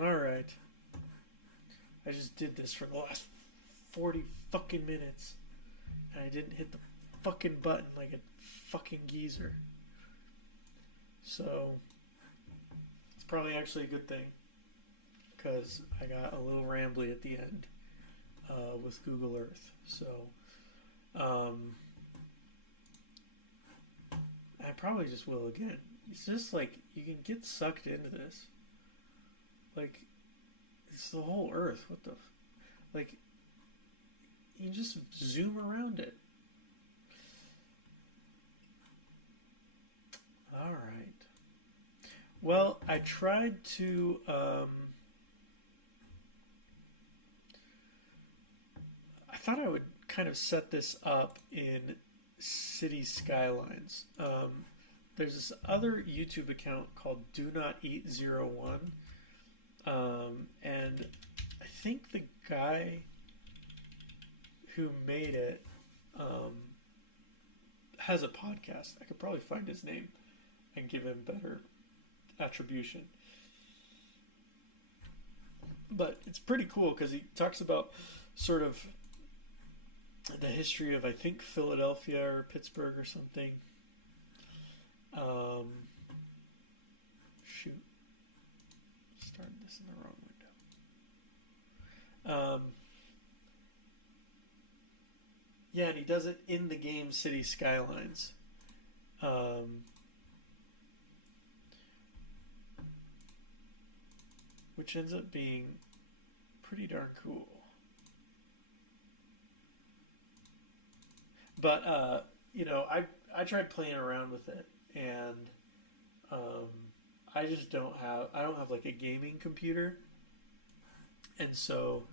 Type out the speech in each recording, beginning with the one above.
Alright. I just did this for the last 40 fucking minutes. And I didn't hit the fucking button like a fucking geezer. So, it's probably actually a good thing. Because I got a little rambly at the end with Google Earth. So, I probably just will again. It's just like, you can get sucked into this. Like, it's the whole Earth. What the... Like, you just zoom around it. Alright. Well, I tried to... I thought I would kind of set this up in City Skylines. There's this other YouTube account called Do Not Eat 01. And I think the guy who made it has a podcast. I could probably find his name and give him better attribution. But it's pretty cool because he talks about sort of the history of, I think, Philadelphia or Pittsburgh or something. Shoot. Started this in the wrong window. Yeah, and he does it in the game City Skylines. Which ends up being pretty darn cool. But, you know, I tried playing around with it, and I just don't have like a gaming computer, and so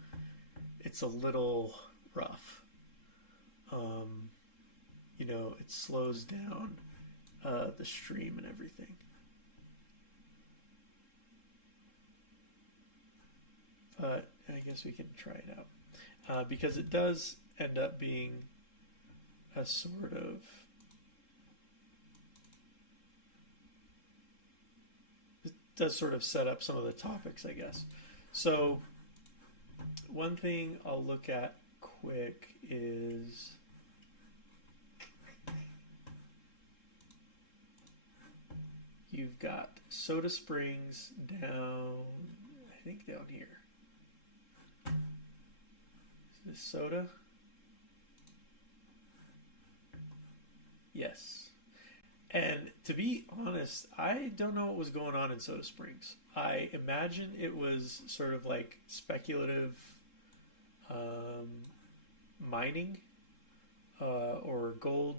it's a little rough. You know, it slows down the stream and everything. But I guess we can try it out. Because it does end up being a sort of... It does sort of set up some of the topics, I guess. So, one thing I'll look at quick is... You've got Soda Springs down, I think down here. Is this Soda? Yes. And to be honest, I don't know what was going on in Soda Springs. I imagine it was sort of like speculative mining or gold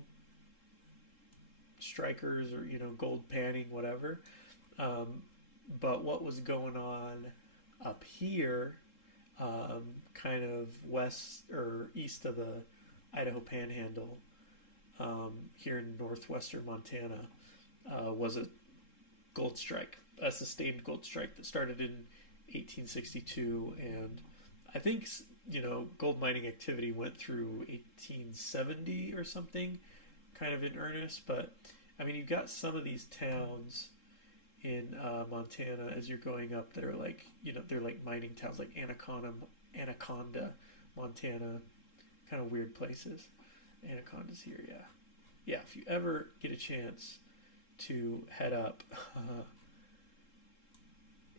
strikers or, you know, gold panning, whatever. But what was going on up here, kind of west or east of the Idaho Panhandle, here in northwestern Montana, was a gold strike, a sustained gold strike that started in 1862, and I think, you know, gold mining activity went through 1870 or something, kind of in earnest. But I mean, you've got some of these towns in Montana as you're going up that are like, you know, they're like mining towns, like Anaconda, Montana, kind of weird places. Anaconda's here, yeah. Yeah, if you ever get a chance to head up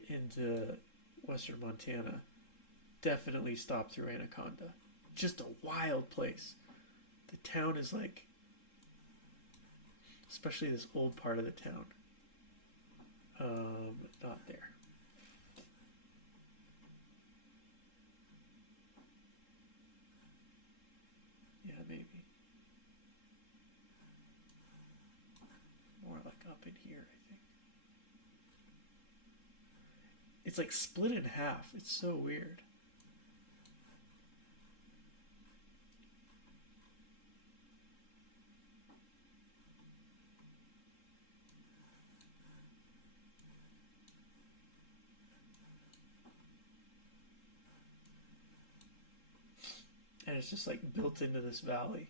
into western Montana, definitely stop through Anaconda. Just a wild place. The town is like, especially this old part of the town. Not there. Yeah, maybe. More like up in here, I think. It's like split in half. It's so weird. And it's just like built into this valley.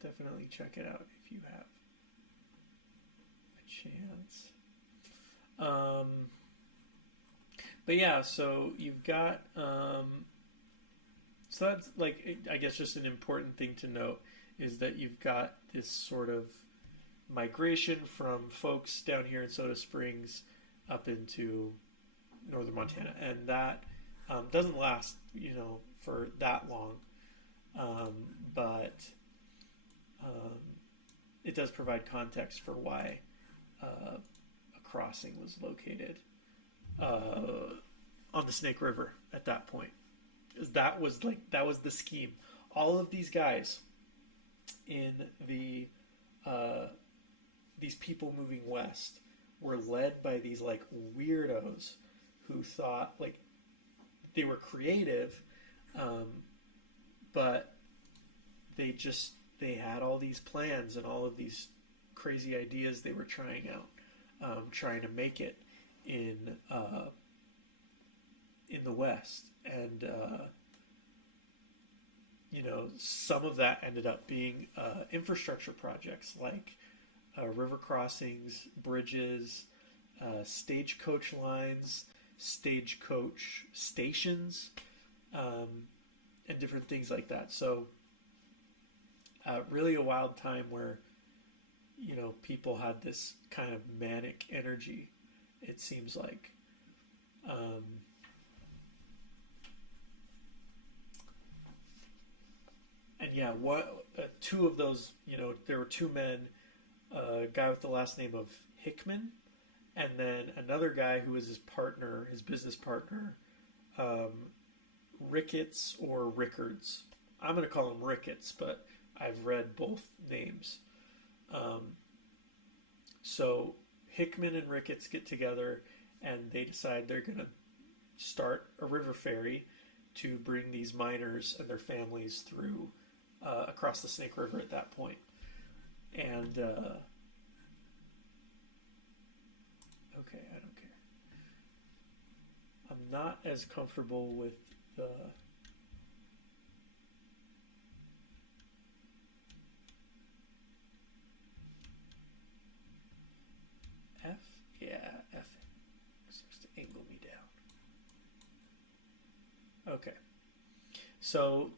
Definitely check it out if you have a chance. but yeah, so you've got so that's like I guess just an important thing to note is that you've got this sort of migration from folks down here in Soda Springs up into northern Montana, and that doesn't last, for that long, um, but um, it does provide context for why a crossing was located on the Snake River at that point. That was the scheme. All of these guys in the these people moving west were led by these like weirdos who thought like they were creative, um, but they had all these plans and all of these crazy ideas they were trying out, trying to make it in the West, and some of that ended up being infrastructure projects like river crossings, bridges, stagecoach lines, stagecoach stations, and different things like that. So, really a wild time where, people had this kind of manic energy, it seems like. And yeah, two of those, there were two men, a guy with the last name of Hickman, and then another guy who was his partner, his business partner, Ricketts or Rickards. I'm going to call him Ricketts, but I've read both names. So Hickman and Ricketts get together and they decide they're going to start a river ferry to bring these miners and their families through across the Snake River at that point. And okay, I don't care. I'm not as comfortable with the F. Yeah, F starts to angle me down. Okay, so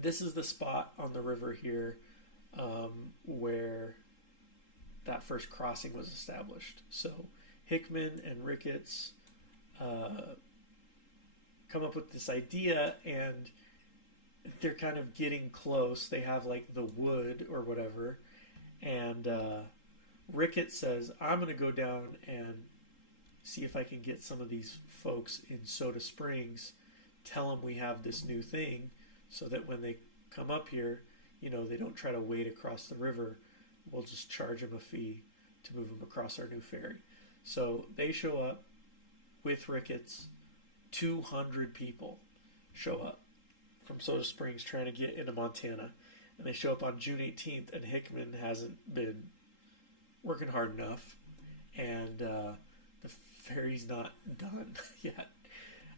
this is the spot on the river here where that first crossing was established. So Hickman and Ricketts come up with this idea, and they're kind of getting close. They have like the wood or whatever, and Ricketts says, I'm going to go down and see if I can get some of these folks in Soda Springs, tell them we have this new thing, so that when they come up here, they don't try to wade across the river. We'll just charge them a fee to move them across our new ferry. So they show up with Ricketts. 200 people show up from Soda Springs trying to get into Montana. And they show up on June 18th, and Hickman hasn't been working hard enough. And the ferry's not done yet.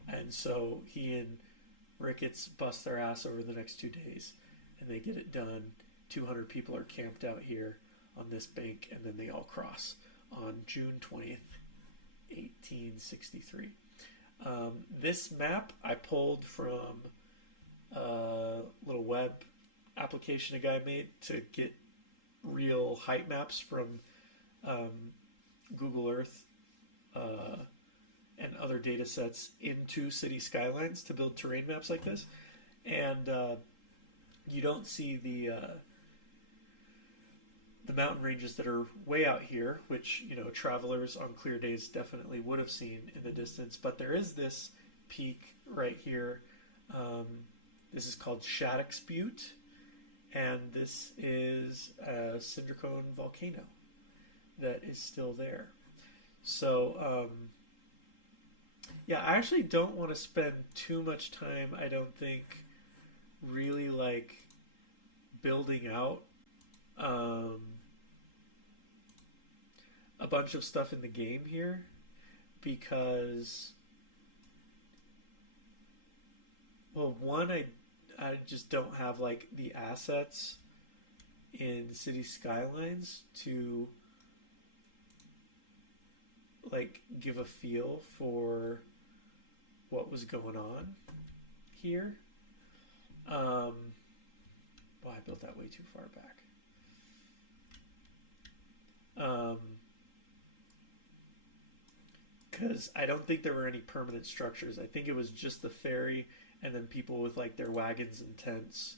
And so he and Ricketts bust their ass over the next 2 days, and they get it done. 200 people are camped out here on this bank, and then they all cross on June 20th, 1863. This map I pulled from a little web application a guy made to get real height maps from Google Earth and other data sets into city skylines to build terrain maps like this. And you don't see the mountain ranges that are way out here, which travelers on clear days definitely would have seen in the distance. But there is this peak right here. This is called Shattuck's Butte, and this is a cinder cone volcano that is still there. So yeah, I actually don't want to spend too much time, I don't think, really like building out a bunch of stuff in the game here, because, well, one, I just don't have like the assets in City Skylines to like give a feel for what was going on here. Well, I built that way too far back. Because I don't think there were any permanent structures. I think it was just the ferry and then people with like their wagons and tents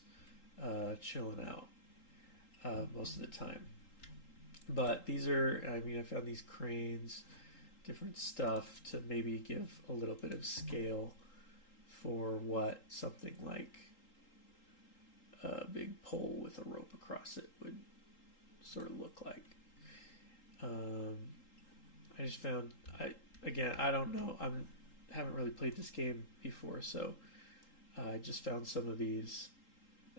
chilling out most of the time. But these are, I mean, I found these cranes, different stuff to maybe give a little bit of scale for what something like a big pole with a rope across it would sort of look like. I just found, I don't know, haven't really played this game before, so I just found some of these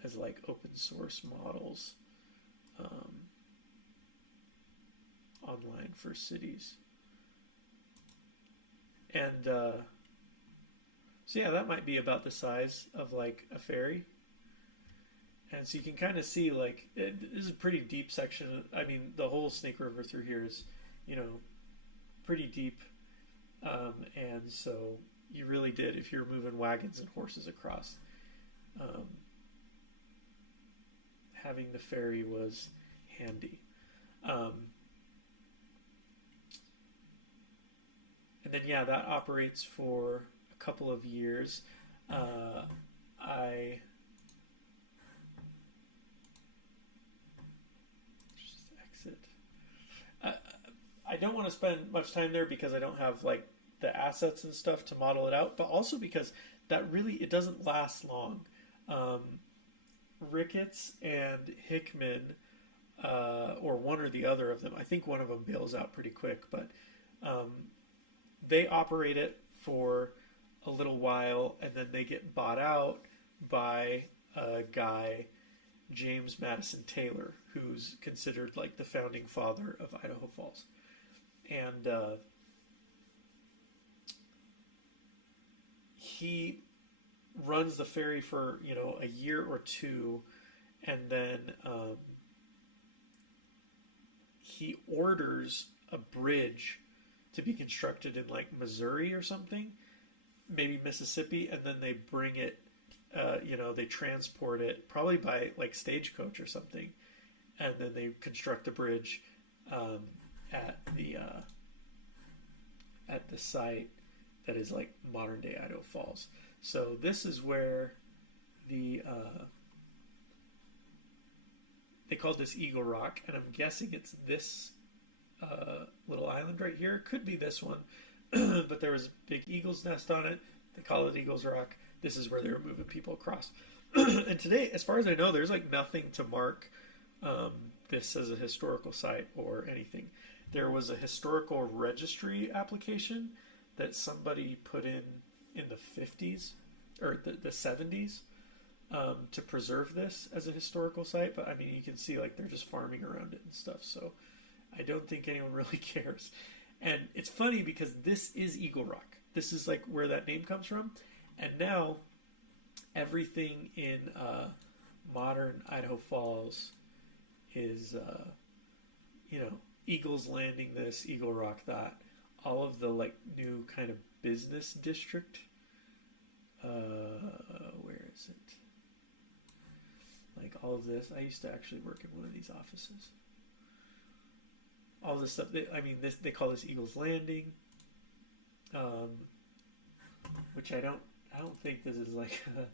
as like open source models online for cities. And so yeah, that might be about the size of like a ferry. And so you can kind of see like, this is a pretty deep section. I mean, the whole Snake River through here is, you know, pretty deep. And so you really did, if you're moving wagons and horses across, having the ferry was handy. And then, yeah, that operates for a couple of years. I just exit. I don't want to spend much time there because I don't have like the assets and stuff to model it out, but also because that really, it doesn't last long. Ricketts and Hickman, or one or the other of them, I think one of them bails out pretty quick, but they operate it for a little while and then they get bought out by a guy, James Madison Taylor, who's considered like the founding father of Idaho Falls. And he runs the ferry for, you know, a year or two, and then he orders a bridge to be constructed in like Missouri or something, maybe Mississippi, and then they bring it, you know, they transport it probably by like stagecoach or something, and then they construct the bridge at the site that is like modern day Idaho Falls. So this is where the they called this Eagle Rock, and I'm guessing it's this little island right here. Could be this one, but there was a big eagle's nest on it. They call it Eagles Rock. This is where they were moving people across. And today, as far as I know, there's like nothing to mark this as a historical site or anything. There was a historical registry application that somebody put in the 50s or the 70s to preserve this as a historical site. But I mean, you can see like they're just farming around it and stuff. So I don't think anyone really cares. And it's funny because this is Eagle Rock. This is like where that name comes from. And now everything in modern Idaho Falls is, you know, Eagles Landing this, Eagle Rock that. All of the like new kind of business district. Where is it? Like all of this. I used to actually work in one of these offices. All this stuff. They call this Eagles Landing, which I don't think this is like a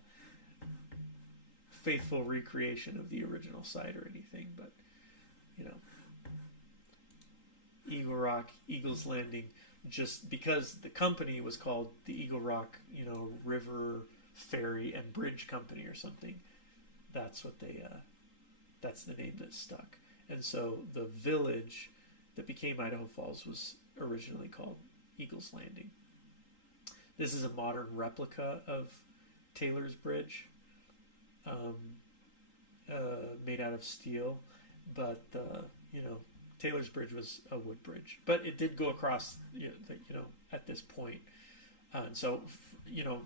faithful recreation of the original site or anything, but you know, Eagle Rock, Eagles Landing, just because the company was called the Eagle Rock, you know, River Ferry and Bridge Company or something. That's what they. That's the name that stuck, and so the village that became Idaho Falls was originally called Eagles Landing. This is a modern replica of Taylor's Bridge, made out of steel, but you know, Taylor's Bridge was a wood bridge, but it did go across, you know, at this point. And so, you know,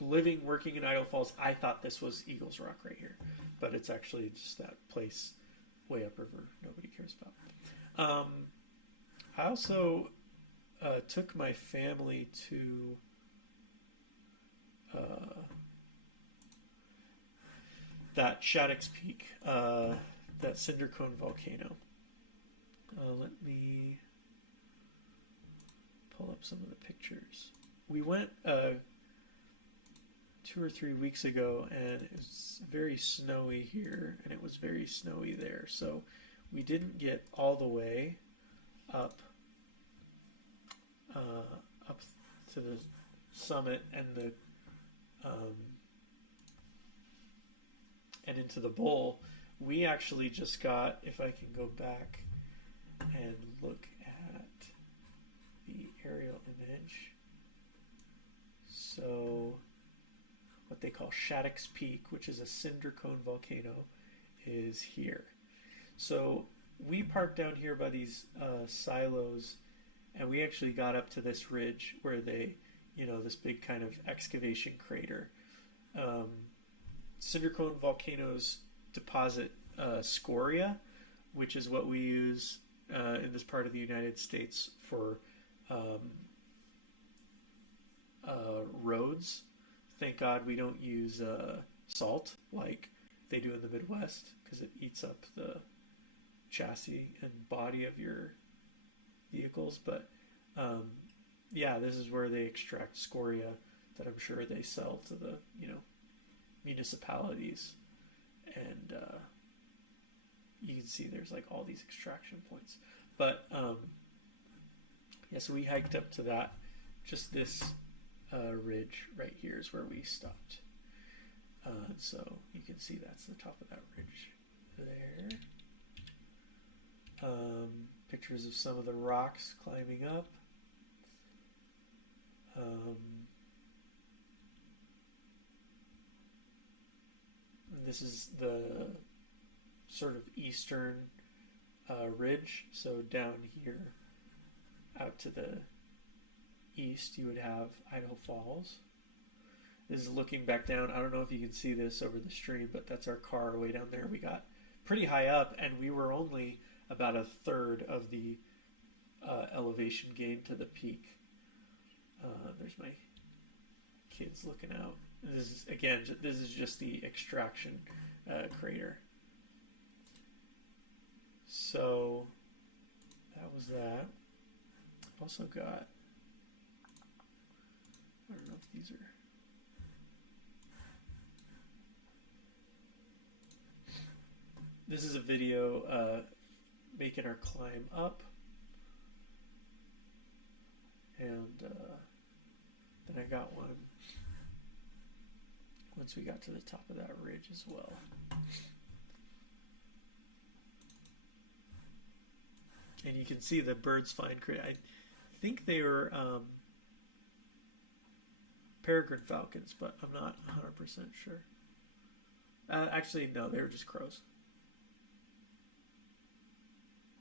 working in Idaho Falls, I thought this was Eagles Rock right here, but it's actually just that place way upriver nobody cares about. I also took my family to that Shattuck's Peak, that cinder cone volcano. Let me pull up some of the pictures. We went 2 or 3 weeks ago, and it's very snowy here, and it was very snowy there. So we didn't get all the way up up to the summit and the and into the bowl. We actually just got, if I can go back and look at the aerial image. So what they call Shattuck's Peak, which is a cinder cone volcano, is here. So we parked down here by these silos, and we actually got up to this ridge where they, this big kind of excavation crater. Cinder cone volcanoes deposit scoria, which is what we use in this part of the United States for roads. Thank God we don't use salt like they do in the Midwest, because it eats up the chassis and body of your vehicles. But yeah, this is where they extract scoria that I'm sure they sell to the municipalities, and you can see there's like all these extraction points. But yeah, so we hiked up to that. Just this ridge right here is where we stopped. So you can see that's the top of that ridge there. Pictures of some of the rocks climbing up. This is the sort of eastern ridge. So down here, out to the east, you would have Idaho Falls. This is looking back down. I don't know if you can see this over the stream, but that's our car way down there. We got pretty high up, and we were only about a third of the elevation gain to the peak. There's my kids looking out. This is, again, this is just the extraction crater. So that was that. I've also got, I don't know if these are, this is a video making our climb up, and then I got one once we got to the top of that ridge as well. And you can see the birds flying crazy. I think they were peregrine falcons, but I'm not 100% sure. Actually, no, they were just crows.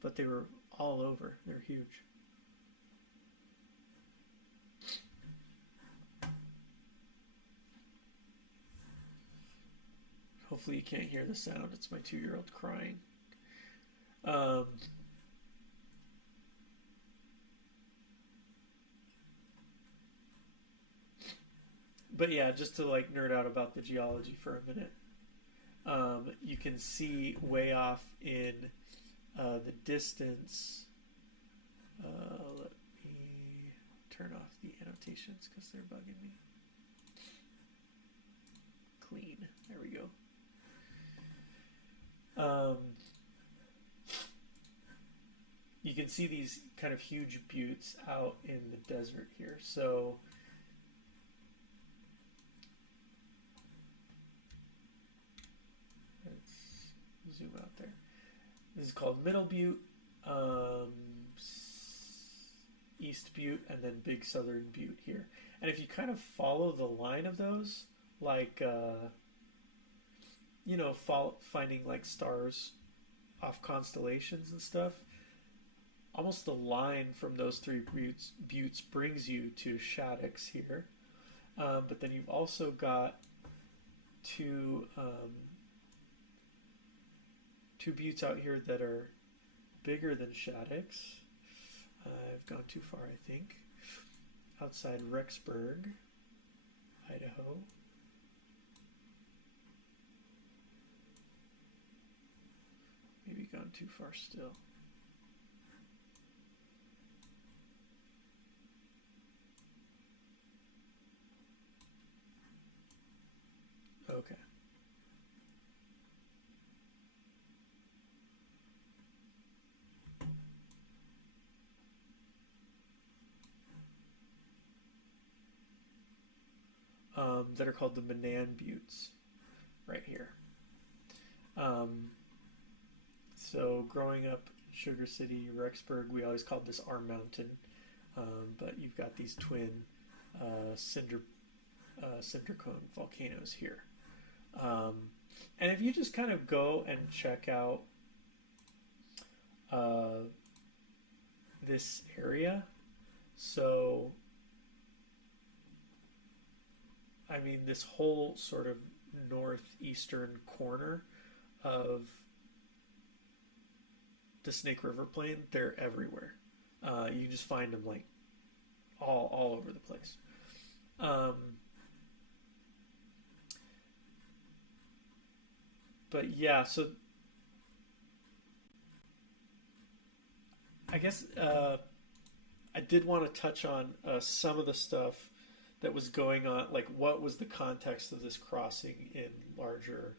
But they were all over. They're huge. Hopefully you can't hear the sound. It's my 2-year-old crying. But yeah, just to like nerd out about the geology for a minute, you can see way off in the distance. Let me turn off the annotations because they're bugging me. Clean. There we go. You can see these kind of huge buttes out in the desert here. So let's zoom out there. This is called Middle Butte, East Butte, and then Big Southern Butte here. And if you kind of follow the line of those, like finding like stars off constellations and stuff, almost the line from those three buttes brings you to Shattuck's here. But then you've also got two buttes out here that are bigger than Shattuck's. I've gone too far, I think. Outside Rexburg, Idaho. Maybe gone too far still. Okay. That are called the Manan Buttes, right here. So growing up in Sugar City, Rexburg, we always called this our mountain, but you've got these twin cinder cone volcanoes here. And if you just kind of go and check out this area, so I mean, this whole sort of northeastern corner of the Snake River Plain, they're everywhere. You just find them like all over the place. But yeah, so I guess I did want to touch on some of the stuff that was going on, like what was the context of this crossing in larger,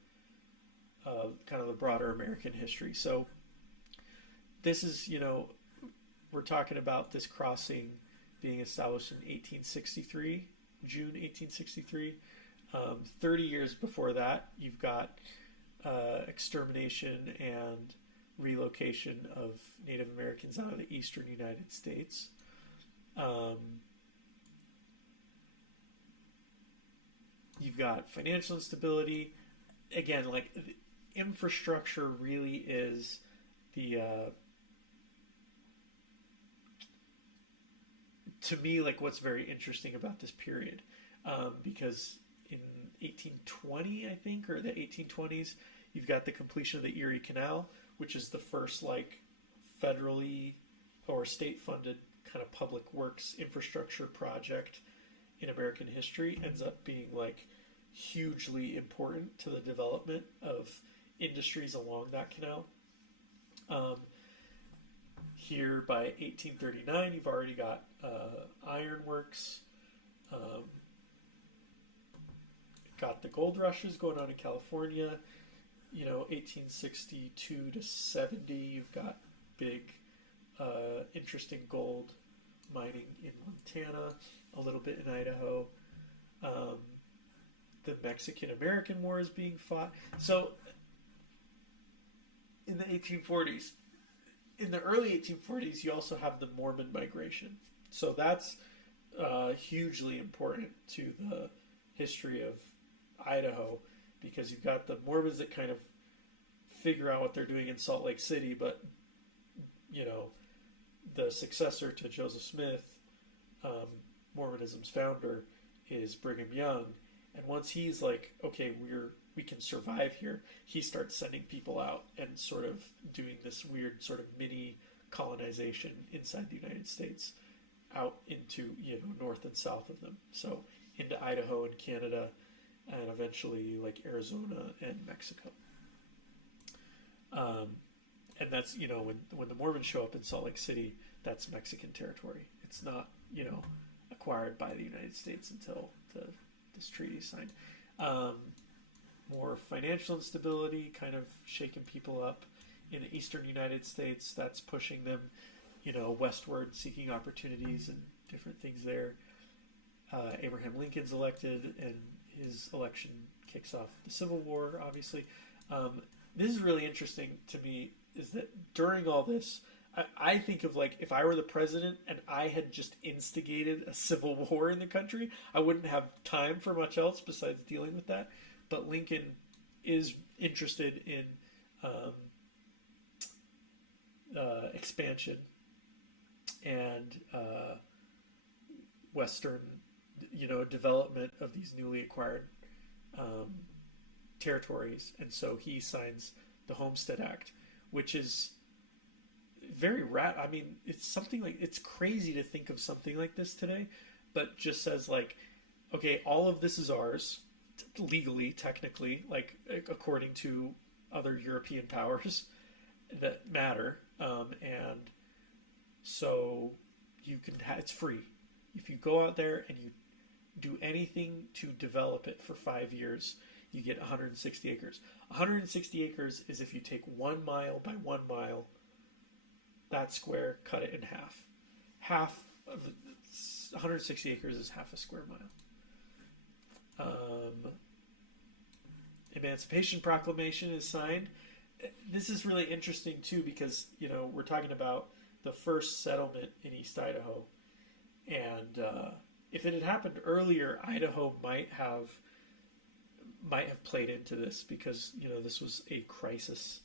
kind of the broader American history. So this is, we're talking about this crossing being established in 1863, June 1863. 30 years before that, you've got extermination and relocation of Native Americans out of the eastern United States. You've got financial instability. Again, like infrastructure really is the to me, like what's very interesting about this period, because in 1820, I think, or the 1820s, you've got the completion of the Erie Canal, which is the first like federally or state-funded kind of public works infrastructure project in American history. Ends up being like hugely important to the development of industries along that canal. Here by 1839, you've already got ironworks, got the gold rushes going on in California. 1862 to 70, you've got big, interesting gold mining in Montana, a little bit in Idaho. The Mexican-American War is being fought. So in the 1840s, in the early 1840s, you also have the Mormon migration. So that's hugely important to the history of Idaho, because you've got the Mormons that kind of figure out what they're doing in Salt Lake City, but the successor to Joseph Smith, Mormonism's founder, is Brigham Young, and once he's like, okay, we can survive here, he starts sending people out and sort of doing this weird sort of mini colonization inside the United States, out into north and south of them, so into Idaho and Canada, and eventually like Arizona and Mexico. And that's, when the Mormons show up in Salt Lake City, that's Mexican territory. It's not, acquired by the United States until this treaty is signed. More financial instability, kind of shaking people up in the eastern United States. That's pushing them, westward, seeking opportunities and different things there. Abraham Lincoln's elected, and his election kicks off the Civil War, obviously. This is really interesting to me, is that during all this, I think of like, if I were the president and I had just instigated a civil war in the country, I wouldn't have time for much else besides dealing with that. But Lincoln is interested in expansion and Western, development of these newly acquired territories. And so he signs the Homestead Act, which is very I mean, it's something like it's crazy to think of something like this today, but just says like, okay, all of this is ours legally, technically, like according to other European powers that matter, and so you can it's free if you go out there and you do anything to develop it for 5 years. You get 160 acres. 160 acres is if you take 1 mile by 1 mile, that square, cut it in half. Half of 160 acres is half a square mile. Emancipation Proclamation is signed. This is really interesting too because we're talking about the first settlement in East Idaho, and if it had happened earlier, Idaho might have played into this because this was a crisis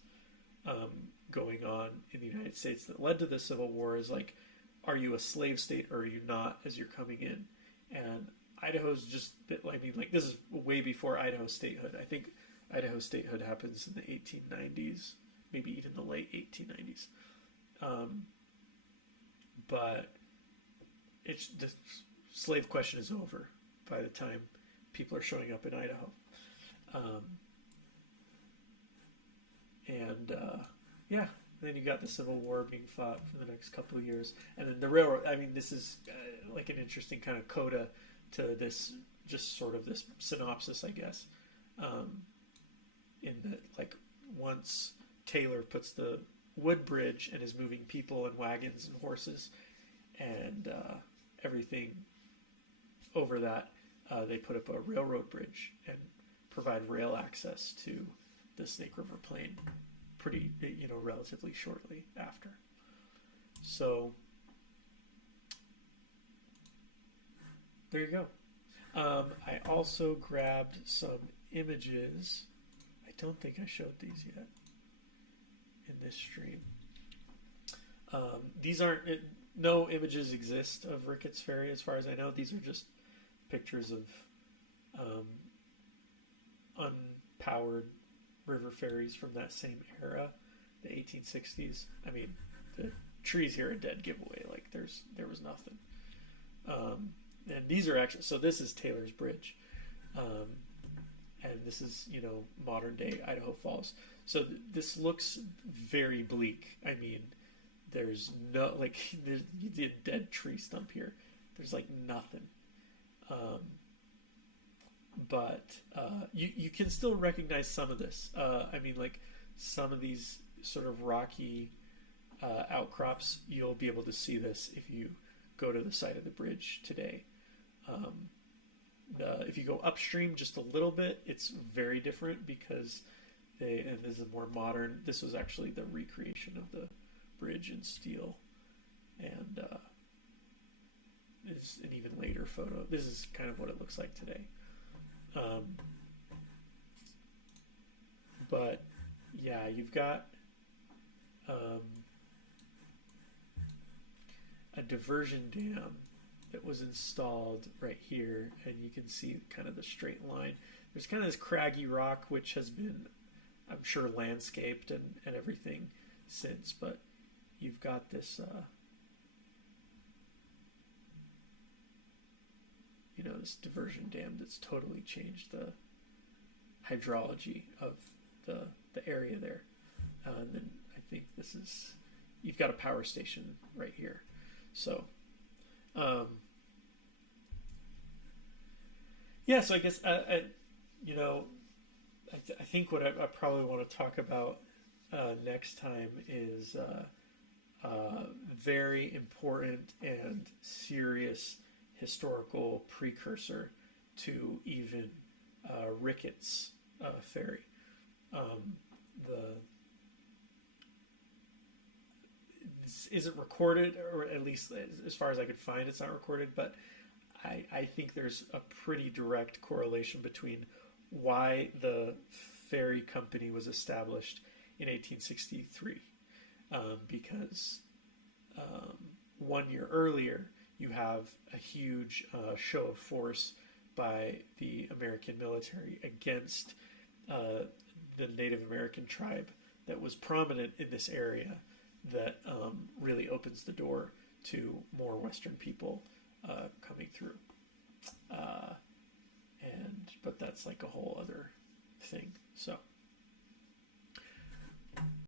going on in the United States that led to the Civil War. Is like, are you a slave state or are you not as you're coming in? And Idaho's just, I mean, like, this is way before Idaho statehood. I think Idaho statehood happens in the 1890s, maybe even the late 1890s. But the slave question is over by the time people are showing up in Idaho. Yeah, then you got the Civil War being fought for the next couple of years, and then the railroad. I mean, this is like an interesting kind of coda to this, just sort of this synopsis, I guess. In that, like, once Taylor puts the wood bridge and is moving people and wagons and horses and everything over that, they put up a railroad bridge and provide rail access to the Snake River Plain pretty, relatively shortly after. So there you go. I also grabbed some images. I don't think I showed these yet in this stream. These aren't, no images exist of Ricketts Ferry as far as I know. These are just pictures of unpowered river ferries from that same era, the 1860s. I mean, the trees here are a dead giveaway. Like, there was nothing. And these are actually, so this is Taylor's Bridge. And this is, modern day Idaho Falls. So this looks very bleak. I mean, there's no, like, there's a dead tree stump here. There's, like, nothing. But you can still recognize some of this. I mean, like, some of these sort of rocky outcrops, you'll be able to see this if you go to the side of the bridge today. If you go upstream just a little bit, it's very different because and this is a more modern. This was actually the recreation of the bridge in steel, and is an even later photo. This is kind of what it looks like today. But yeah, you've got a diversion dam that was installed right here, and you can see kind of the straight line. There's kind of this craggy rock which has been, I'm sure, landscaped and everything since, but you've got this this diversion dam that's totally changed the hydrology of the area there. And then I think this is, you've got a power station right here. So yeah, so I guess I think what I probably want to talk about next time is very important and serious historical precursor to even Ricketts Ferry. This isn't recorded, or at least as far as I could find, it's not recorded, but I think there's a pretty direct correlation between why the ferry company was established in 1863. Because 1 year earlier, you have a huge show of force by the American military against the Native American tribe that was prominent in this area that really opens the door to more Western people coming through. But that's like a whole other thing. So